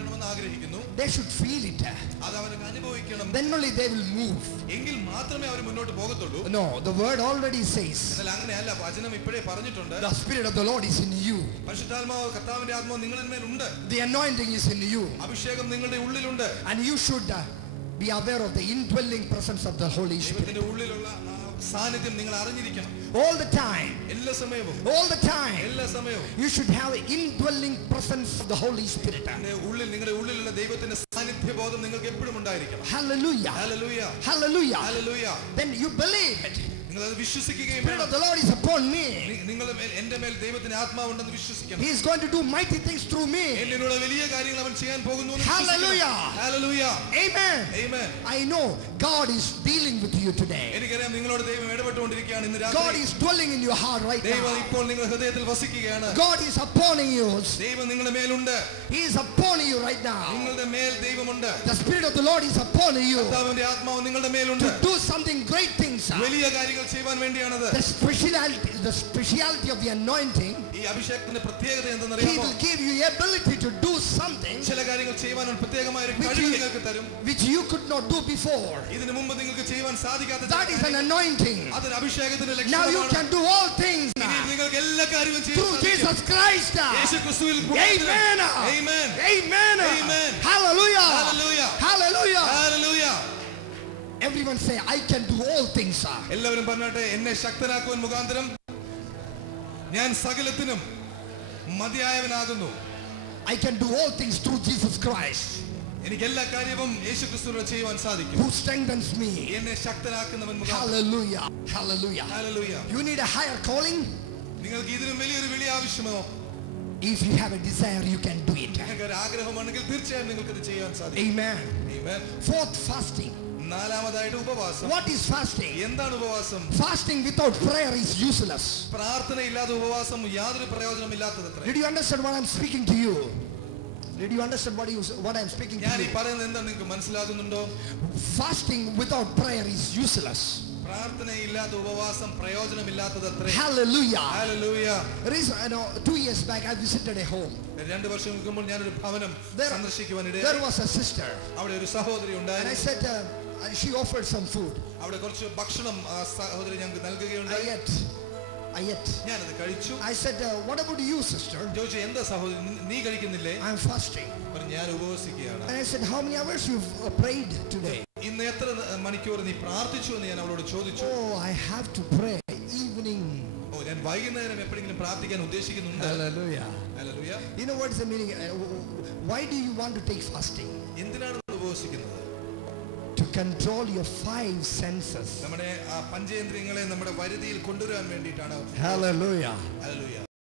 മാറ്റണമെന്ന് ആഗ്രഹിക്കുന്നു. They should feel it. അത് അവർക്ക് അനുഭവിക്കണം. Then only they will move. എങ്കിൽ മാത്രമേ അവർ മുന്നോട്ട് പോകത്തുള്ളൂ. No, the word already says. എന്നാൽ അങ്ങനെയല്ല, വചനം ഇപ്പോഴേ പറഞ്ഞിട്ടുണ്ട്. The Spirit of the Lord is in you. പരിശുദ്ധാത്മാവ്, കർത്താവിന്റെ ആത്മാവ് നിങ്ങളിന്മേൽ ഉണ്ട്. The anointing is in you. അഭിഷേകം നിങ്ങളുടെ ഉള്ളിലുണ്ട്. And you should be aware of the indwelling presence of the Holy Spirit. ദൈവത്തിന്റെ ഉള്ളിലുള്ള സാന്നിധ്യം നിങ്ങൾ അറിഞ്ഞിരിക്കണം. All the time. എല്ലാ സമയവും. All the time. എല്ലാ സമയവും. You should have the indwelling presence of the Holy Spirit. നിങ്ങളുടെ ഉള്ളിലുള്ള ദൈവത്തിന്റെ സാന്നിധ്യബോധം നിങ്ങൾക്ക് എപ്പോഴും ഉണ്ടായിരിക്കണം. Hallelujah. Hallelujah. Hallelujah. Hallelujah. Then you believe it. നിങ്ങൾ അത് വിശ്വസിക്കുകയും Spirit of the Lord is upon me. നിങ്ങളുടെ മേൽ, എൻ്റെ മേൽ ദൈവത്തിന്റെ ആത്മാവുണ്ടെന്ന് വിശ്വസിക്കണം. He is going to do mighty things through me. എന്നിലൂടെ വലിയ കാര്യങ്ങൾ അവൻ ചെയ്യാൻ പോകുന്നു. Hallelujah. Hallelujah. Amen. Amen. I know God is dealing with you today. എനിക്കറിയാം നിങ്ങളോട് ദൈവം ഇടപെട്ടുകൊണ്ടിരിക്കുകയാണ് ഇന്ന് രാത്രി. God is dwelling in your heart right now. ദൈവം ഇപ്പോൾ നിങ്ങളുടെ ഹൃദയത്തിൽ വസിക്കുകയാണ്. God is upon you. ദൈവം നിങ്ങളുടെ മേലുണ്ട്. He is upon you right now. നിങ്ങളുടെ മേൽ ദൈവമുണ്ട്. The Spirit of the Lord is upon you. കർത്താവിന്റെ ആത്മാവ് നിങ്ങളുടെ മേലുണ്ട്. To do something great things. വലിയ കാര്യങ്ങൾ ചെയ്യാൻ വേണ്ടിയാണ്. The speciality of the anointing. ഈ അഭിഷേകത്തിന്റെ പ്രത്യേകത He എന്തെന്നറിയാമോ? will give you ability to do something ചില കാര്യങ്ങൾ ചെയ്യുവാൻ പ്രത്യേകമായ ഒരു കഴിവ് നിങ്ങൾക്ക് തരും. which you could not do before. ഇതിനു മുമ്പ് നിങ്ങൾക്ക് ചെയ്യുവാൻ സാധിക്കാത്ത That is an anointing. അതൊരു അഭിഷേകത്തിന്റെ Now you ലക്ഷണമാണ്. can do all things ഇനി നിങ്ങൾക്ക് എല്ലാ കാര്യവും through Jesus Christ. യേശുക്രിസ്തുവിൽ Amen. Amen. Amen. Amen. Hallelujah. Hallelujah. Hallelujah. Hallelujah. Everyone say, I can do all things. എല്ലാവരും പറഞ്ഞാട്ടെ, എന്നെ ശക്തനാക്കുവാൻ മുഖാന്തരം ഞാൻ സകലത്തിനും മതിയായവനാകുന്നു. I can do all things through Jesus Christ. എനിക്ക് എല്ലാ കാര്യവും യേശുക്രിസ്തുവിലൂടെ ചെയ്യുവാൻ സാധിക്കും. Who strengthens me. എന്നെ ശക്തനാക്കുന്നവൻ മുഖാന്തരം. Hallelujah. Hallelujah. Hallelujah. You need a higher calling. നിങ്ങൾക്ക് ഇതിലും വലിയൊരു വിളി ആവശ്യമോ? If you have a desire, you can do it. നിങ്ങൾക്ക് ഒരു ആഗ്രഹമാണെങ്കിൽ തീർച്ചയായും നിങ്ങൾക്ക് ഇത് ചെയ്യാൻ സാധിക്കും. Amen. Amen. Fourth, fasting. നാലാമതായിട്ട് ഉപവാസം. What is fasting? എന്താണ് ഉപവാസം? Fasting without prayer is useless. പ്രാർത്ഥനയില്ലാതെ ഉപവാസം യാതൊരു പ്രയോജനമില്ലാത്തതത്രേ. Did you understand what I'm speaking to you? Did you understand what I'm speaking to ഞാൻ ഈ you? പറയുന്നത് എന്താ നിങ്ങൾക്ക് മനസ്സിലാകുന്നുണ്ടോ? Fasting without prayer is useless. പ്രാർത്ഥനയില്ലാത്ത ഉപവാസം പ്രയോജനമില്ലാത്തതത്രേ. Hallelujah. Hallelujah. 2 years back I visited a home. 2 വർഷം മുമ്പ് ഞാൻ ഒരു ഭവനം സന്ദർശിക്കുവാൻ ഇടയായി. There was a sister. അവിടെ ഒരു സഹോദരി And I ഉണ്ടായിരുന്നു. said she offered some food. അവിടെ കുറച്ച് ഭക്ഷണം ആ സഹോദരി ഞങ്ങൾക്ക് നൽകുകയുണ്ടായി. I ate. ഞാനത് കഴിച്ചു. I said, what about you, sister? ചോദിച്ചു, എന്താ സഹോദരി നീ കഴിക്കുന്നില്ലേ? I'm fasting. ഞാൻ ഉപവസിക്കുകയാണ്. And I said, how many hours you've prayed today? ഇന്ന് എത്ര മണിക്കൂർ നീ പ്രാർത്ഥിച്ചു എന്ന് ഞാൻ അവളോട് ചോദിച്ചു. Oh, I have to pray evening. ഞാൻ വൈകുന്നേരം എപ്പോഴെങ്കിലും പ്രാർത്ഥിക്കാൻ ഉദ്ദേശിക്കുന്നുണ്ട്. Hallelujah. Hallelujah. You know what is the meaning? Why do you want to take fasting? എന്തിനാണ് നമ്മൾ ഉപവസിക്കുന്നത്? To control your 5 senses. നമ്മുടെ പഞ്ചേന്ദ്രിയങ്ങളെ നമ്മുടെ പരിധിയിൽ കൊണ്ടുവരാൻ വേണ്ടിയിട്ടാണ്. Hallelujah. Hallelujah.